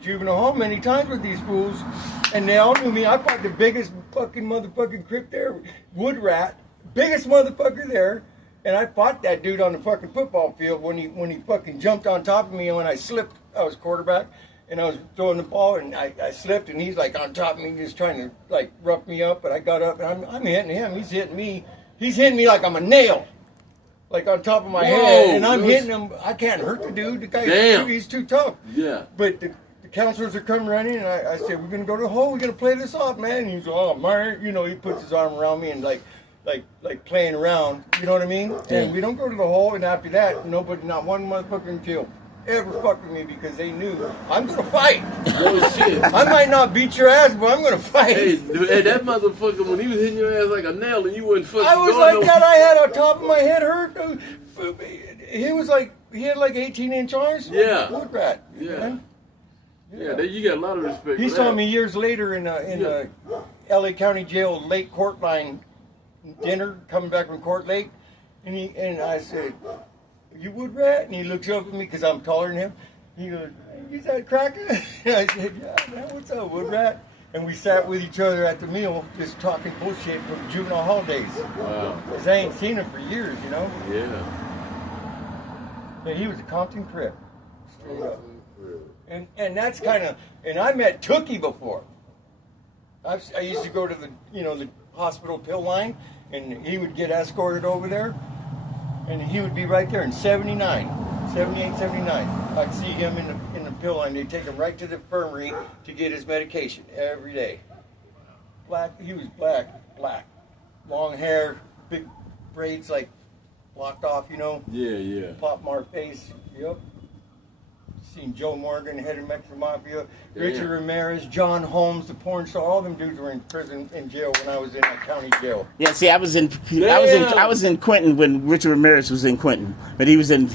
juvenile hall many times with these fools, and they all knew me. I fought the biggest fucking motherfucking crip there, Wood Rat, biggest motherfucker there, and I fought that dude on the fucking football field when he fucking jumped on top of me, and when I slipped, I was quarterback, and I was throwing the ball, and I slipped, and he's like on top of me, just trying to like rough me up, but I got up, and I'm hitting him, he's hitting me like I'm a nail. Like on top of my head, and I'm hitting him. I can't hurt the dude. The guy, he's too tough. Yeah. But the counselors are coming running, and I said, "We're gonna go to the hole. We're gonna play this off, man." And he's like, "Oh, man," you know. He puts his arm around me and like playing around. You know what I mean? Yeah. And we don't go to the hole. And after that, nobody, not one motherfucker in jail ever fucked with me because they knew I'm gonna fight. Oh shit! I might not beat your ass, but I'm gonna fight. Hey, that motherfucker when he was hitting your ass like a nail and you wasn't fucking. I was like that. I had on top of my head hurt. He had like 18-inch arms. Yeah. Wood Rat. Yeah. Man. Yeah, you got a lot of respect. He saw me years later in L.A. County Jail Lake Court Line dinner, coming back from Court Lake, and I said, "You Wood Rat?" And he looks up at me because I'm taller than him. He goes, "You that Crockett?" And I said, "Yeah, man, what's up, Wood Rat?" And we sat with each other at the meal, just talking bullshit from juvenile hall days. Wow. Because I ain't seen him for years, you know. Yeah. Yeah, he was a Compton Crip, straight up. And that's kind of, and I met Tookie before. I used to go to the hospital pill line, and he would get escorted over there, and he would be right there in 78, 79. I'd see him in the pill line. They'd take him right to the infirmary to get his medication every day. Black, he was black, long hair, big braids like blocked off, you know. Yeah. Pop Mar face, yep. Seen Joe Morgan, head of Mexican Mafia, Richard Ramirez, John Holmes, the porn star. All them dudes were in prison, in jail when I was in that county jail. Yeah, see, I was in Quentin when Richard Ramirez was in Quentin, but he was in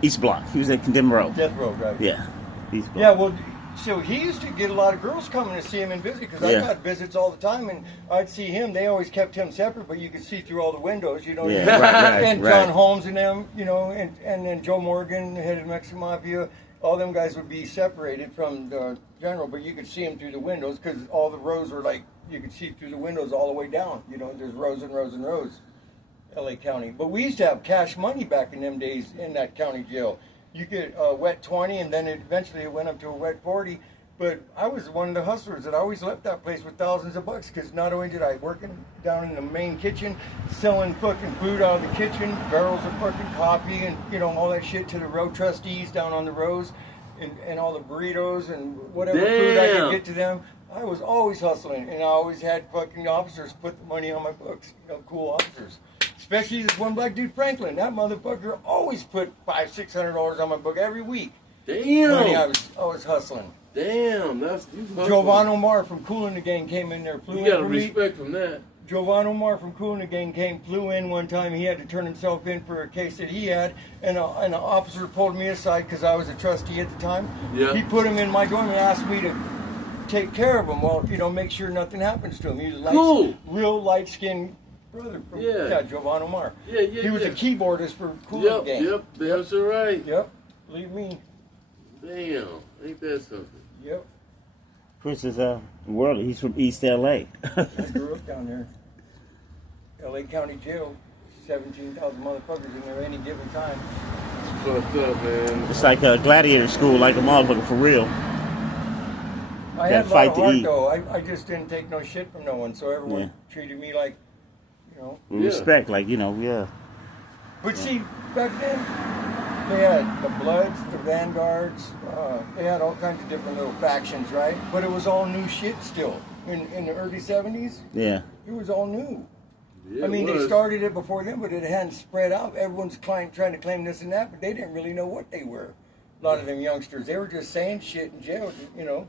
East Block. He was in Condemned Row. Death Row, right? Yeah, East Block. Yeah, well, so he used to get a lot of girls coming to see him and visit because I got visits all the time, and I'd see him. They always kept him separate, but you could see through all the windows, you know. Yeah, right, and John Holmes and them, you know, and then Joe Morgan, the head of Mexican Mafia. All them guys would be separated from the general, but you could see them through the windows because all the rows were like, you could see through the windows all the way down. You know, there's rows and rows and rows, L.A. County. But we used to have cash money back in them days in that county jail. You get a wet 20, and then eventually it went up to a wet 40. But I was one of the hustlers that always left that place with thousands of bucks because not only did I work down in the main kitchen, selling fucking food out of the kitchen, barrels of fucking coffee and, you know, all that shit to the row trustees down on the rows and all the burritos and whatever food I could get to them. I was always hustling, and I always had fucking officers put the money on my books, you know, cool officers. Especially this one black dude, Franklin. That motherfucker always put $500-600 on my book every week. Damn. Money I was hustling. Damn, that's Jovan Omar from Cool in the Gang came in there. You got to respect from that. Jovan Omar from Cool in the Gang flew in one time. He had to turn himself in for a case that he had, and an officer pulled me aside because I was a trustee at the time. Yeah. He put him in my dorm and asked me to take care of him. Well, you know, make sure nothing happens to him. He was real light-skinned brother from Jovan Omar. He was a keyboardist for Cool in the Gang. Yep, that's right. Yep, believe me. Damn, ain't that something? Yep. Chris is worldly. He's from East L.A. I grew up down there. L.A. County Jail, 17,000 motherfuckers in there any given time. It's fucked up, man. It's like a gladiator school, like a motherfucker for real. I had a lot of heart, though. I just didn't take no shit from no one, so everyone treated me like, you know. Respect, like, you know, But see, back then, they had the Bloods, the Vanguards, they had all kinds of different little factions, right? But it was all new shit still. In the early 70s, it was all new. Yeah, I mean, they started it before then, but it hadn't spread out. Everyone's trying to claim this and that, but they didn't really know what they were. A lot of them youngsters, they were just saying shit in jail, you know.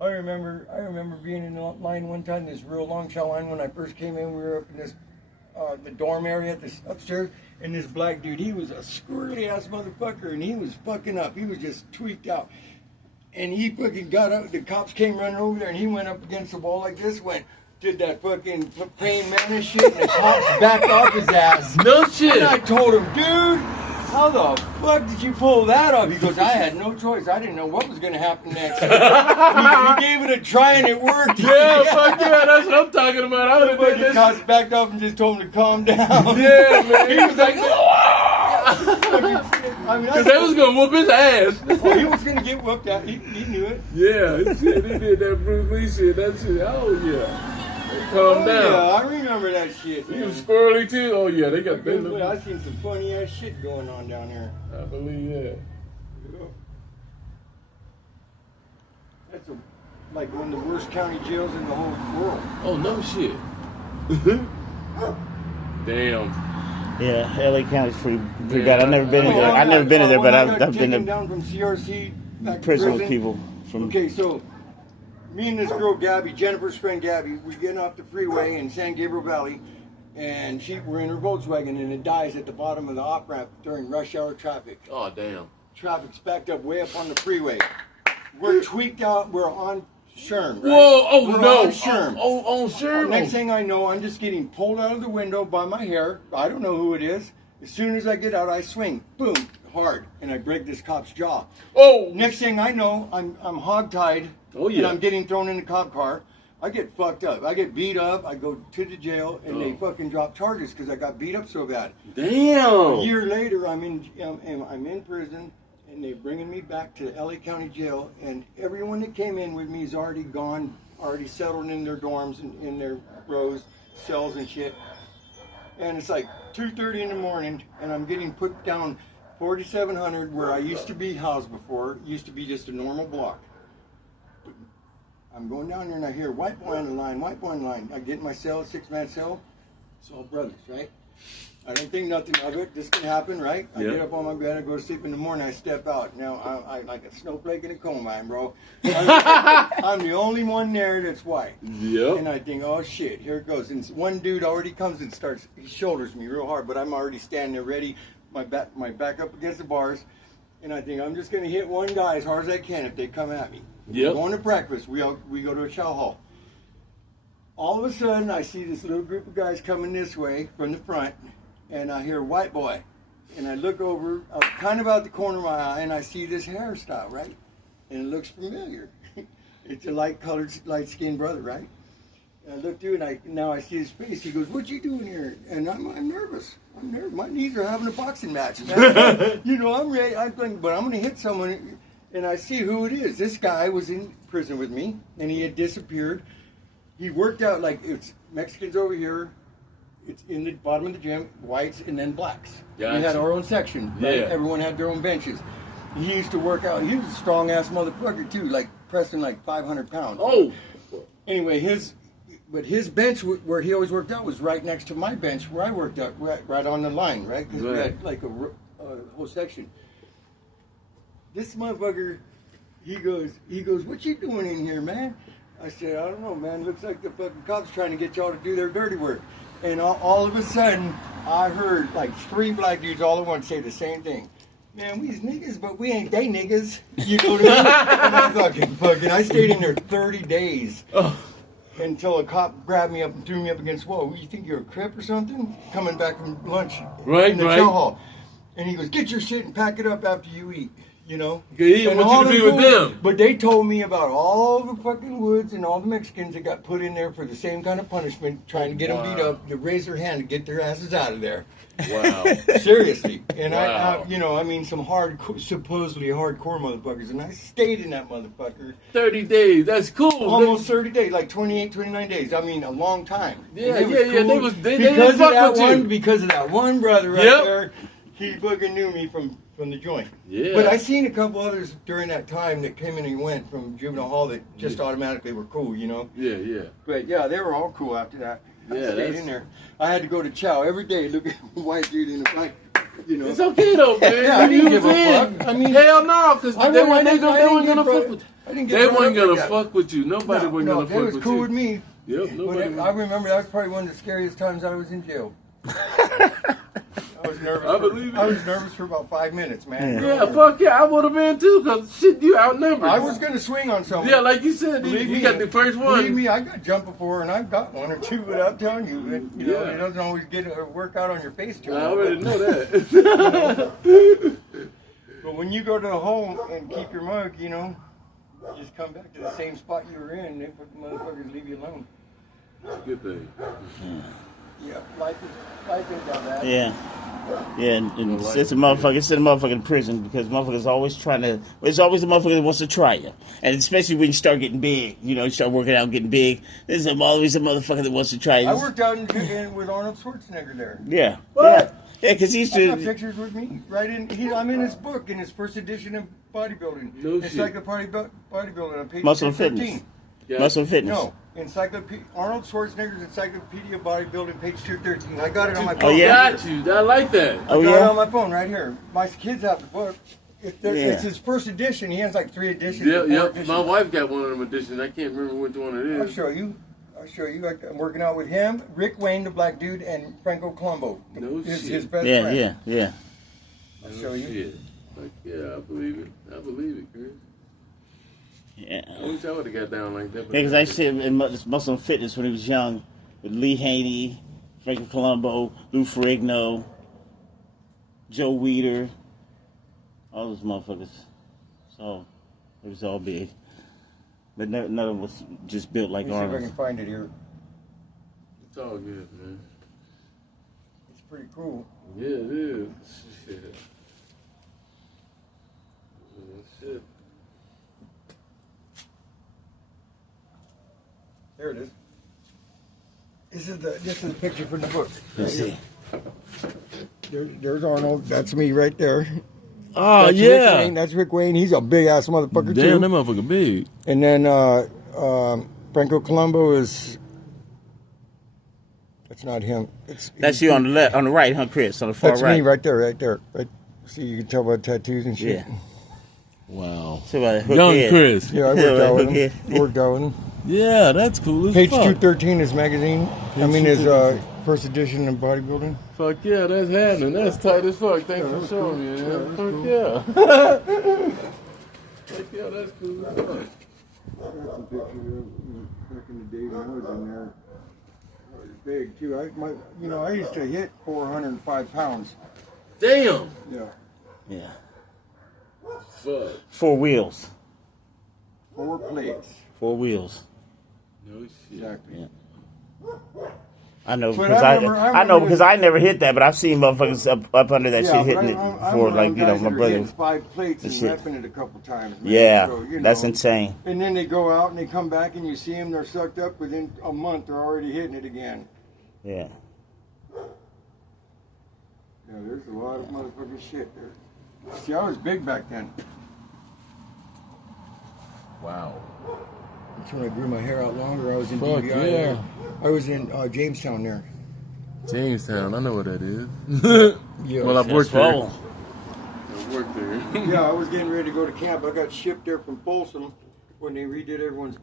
I remember being in line one time, this real long shot line when I first came in. We were up in this the dorm area, this upstairs, and this black dude, he was a squirrely ass motherfucker, and he was fucking up. He was just tweaked out. And he fucking got up, the cops came running over there, and he went up against the wall like this, did that fucking praying mantis shit, and the cops backed off his ass. No shit. And I told him, dude, how the fuck did you pull that off? He goes, I had no choice. I didn't know what was going to happen next. We gave it a try and it worked. Yeah, fuck yeah, that's what I'm talking about. I would have been The cops backed off and just told him to calm down. Yeah, man. He was like, I mean, because they was going to whoop his ass. oh, he was going to get whooped out. He knew it. Yeah, shit, he did that Bruce Lee shit. That shit, oh yeah. Calm down. Yeah, I remember that shit. He Man. was squirrely too. Oh yeah, they got big. I seen some funny ass shit going on down here. I believe that. That's like one of the worst county jails in the whole world. Oh no shit. Damn. Yeah, LA County's pretty bad. I've never been in there. I've never been in there, but I've been to down from CRC back prison to with people from. Okay, so me and this girl Gabby, Jennifer's friend Gabby, we getting off the freeway in San Gabriel Valley, and we're in her Volkswagen, and it dies at the bottom of the off ramp during rush hour traffic. Oh damn. Traffic's backed up way up on the freeway. We're tweaked out. We're on Sherm. Right? Whoa! Oh we're no! On Sherm. On Sherm. Next thing I know, I'm just getting pulled out of the window by my hair. I don't know who it is. As soon as I get out, I swing, boom, hard, and I break this cop's jaw. Oh! Next thing I know, I'm hogtied. Oh yeah. And I'm getting thrown in the cop car. I get fucked up. I get beat up. I go to the jail, and they fucking drop charges because I got beat up so bad. Damn. A year later, I'm in prison, and they're bringing me back to the LA County Jail, and everyone that came in with me is already gone, already settled in their dorms and in their rows, cells and shit. And it's like 2:30 in the morning, and I'm getting put down 4700 where I used to be housed before. It used to be just a normal block. I'm going down there and I hear white boy on the line, white boy on the line. I get in my cell, 6-man cell. It's all brothers, right? I don't think nothing of it. This can happen, right? I get up on my bed, I go to sleep in the morning, I step out. Now I like a snowflake in a coal mine, bro. I'm the only one there that's white. Yep. And I think, oh shit, here it goes. And one dude already comes and starts, he shoulders me real hard, but I'm already standing there ready, my back up against the bars. And I think I'm just gonna hit one guy as hard as I can if they come at me. Yep. We're going to breakfast. We go to a chow hall. All of a sudden, I see this little group of guys coming this way from the front, and I hear white boy. And I look over, kind of out the corner of my eye, and I see this hairstyle, right? And it looks familiar. It's a light-colored, light-skinned brother, right? And I look through, and now I see his face. He goes, "What you doing here?" And I'm nervous. I'm nervous. My knees are having a boxing match. You know, I'm ready. I'm thinking, but I'm going to hit someone. And I see who it is. This guy was in prison with me, and he had disappeared. He worked out like it's Mexicans over here. It's in the bottom of the gym, whites and then blacks. Gotcha. We had our own section. Right? Yeah. Everyone had their own benches. He used to work out. He was a strong ass motherfucker too, like pressing like 500 pounds. Oh. Anyway, his bench where he always worked out was right next to my bench where I worked out, right on the line, right? Because we had like a whole section. This motherfucker, he goes, "What you doing in here, man?" I said, "I don't know, man. Looks like the fucking cops trying to get y'all to do their dirty work." And all of a sudden, I heard like 3 black dudes all at once say the same thing. "Man, we's niggas, but we ain't they niggas." You know what I mean? And I stayed in there 30 days. Until a cop grabbed me up and threw me up against the wall. You think you're a Crip or something? Coming back from lunch in the chow hall. And he goes, "Get your shit and pack it up after you eat." You know? He didn't want you to be with them. But they told me about all the fucking Woods and all the Mexicans that got put in there for the same kind of punishment, trying to get them beat up, to raise their hand to get their asses out of there. Wow. Seriously. And wow. I mean, some supposedly hardcore motherfuckers. And I stayed in that motherfucker. 30 days. That's cool. Almost 30 days, like 28, 29 days. I mean, a long time. Yeah. They Because of that one brother right there, he fucking knew me from the joint. Yeah. But I seen a couple others during that time that came in and went from juvenile hall that just automatically were cool, you know? Yeah. But yeah, they were all cool after that. I Yeah, stayed in there. I had to go to chow every day, look at a white dude in a black, you know. It's okay though, man. Yeah, I didn't give a fuck. I mean, hell no, because they weren't gonna fuck with you. They weren't gonna that. fuck with you. Nobody wasn't gonna fuck with you. They was cool with me. Yep, nobody. I remember that was probably one of the scariest times I was in jail. was nervous. I believe it. I was nervous for about 5 minutes, man. Yeah, fuck yeah, I would have been too, cause shit, you outnumbered. I was gonna swing on someone. Yeah, like you said, you got the first one. Believe me, I got jumped before, and I've got one or two without telling you. And, you know, it doesn't always get a work out on your face too. I already know that. But when you go to the home and keep your mug, you know, just come back to the same spot you were in. They put the motherfuckers leave you alone. Good thing. Yeah, life is like that. Yeah. Yeah, and it's a motherfucker in prison because motherfuckers always trying to. There's always a motherfucker that wants to try you, and especially when you start getting big, you know, you start working out, getting big. There's always a motherfucker that wants to try you. I worked out with Arnold Schwarzenegger there. Yeah, What? yeah, because he's I got pictures with me right in. I'm in his book, in his first edition of bodybuilding. No shit. Encyclopedia Bodybuilding on page Muscle 215. Fitness. Yeah. Muscle Fitness. No, Arnold Schwarzenegger's Encyclopedia Bodybuilding, page 213. I got it on my phone. Oh, yeah? Got you. I like that. Oh I got it yeah. on my phone right here. My kids have the book. It's his first edition. He has like 3 editions. Yep, or 4 yep. editions. My wife got one of them editions. I can't remember which one it I'll is. show you. I'm working out with him, Rick Wayne, the black dude, and Franco Colombo. No his shit. best Yeah, friend. yeah. I'll show you. Shit. Like, yeah, I believe it. I believe it, Chris. Yeah. I wish I would have got down like that. Yeah, because I used to see him in Muscle Fitness when he was young with Lee Haney, Franco Colombo, Lou Ferrigno, Joe Weider, all those motherfuckers. So it was all big. But none of them was just built like Let me see if I Arnold. can find it here. It's all good, man. It's pretty cool. Yeah, it is. Shit. Shit. There it is. This is the picture from the book. Let's see. There's Arnold. That's me right there. Oh, That's Rick Wayne. That's Rick Wayne. He's a big ass motherfucker too. Damn, that motherfucker big. And then Franco Colombo is. That's not him. That's you on the left, on the right, huh, Chris? On the far That's right. me right there, right there. Right. See, you can tell by the tattoos and shit. Yeah. Wow. So, hook Young head. Chris. Yeah, I worked out with Okay. him. Worked out with him. Yeah, that's cool as Page fuck. 213 is magazine. I mean, his 213. first edition of bodybuilding. Fuck yeah, that's happening. That's tight as fuck. Thanks for showing me, man. Yeah, Fuck yeah. Fuck yeah, that's cool as fuck. I got some pictures of back in the day when I was in there. I was big too. I used to hit 405 pounds. Damn. Yeah. Yeah. Fuck. 4 wheels. 4 plates. 4 wheels. No shit. Exactly. Yeah. I know But because I I remember know because I never hit that, but I've seen motherfuckers up under that Yeah, shit but hitting it I'm before, around like you know guys my that are brother. hitting 5 plates and shit. repping it a couple times. Man. Yeah, So, you that's know. insane. And then they go out and they come back and you see them, they're sucked up. Within a month, they're already hitting it again. Yeah. Yeah, there's a lot of motherfucking shit there. See, I was big back then. Wow. That's when I grew my hair out longer. I was in Fuck DVI yeah. there. I was in Jamestown there. Jamestown, I know what that is. Yeah. Well, I've worked there. Swole. I've worked there. Yeah, I was getting ready to go to camp. I got shipped there from Folsom when they redid everyone's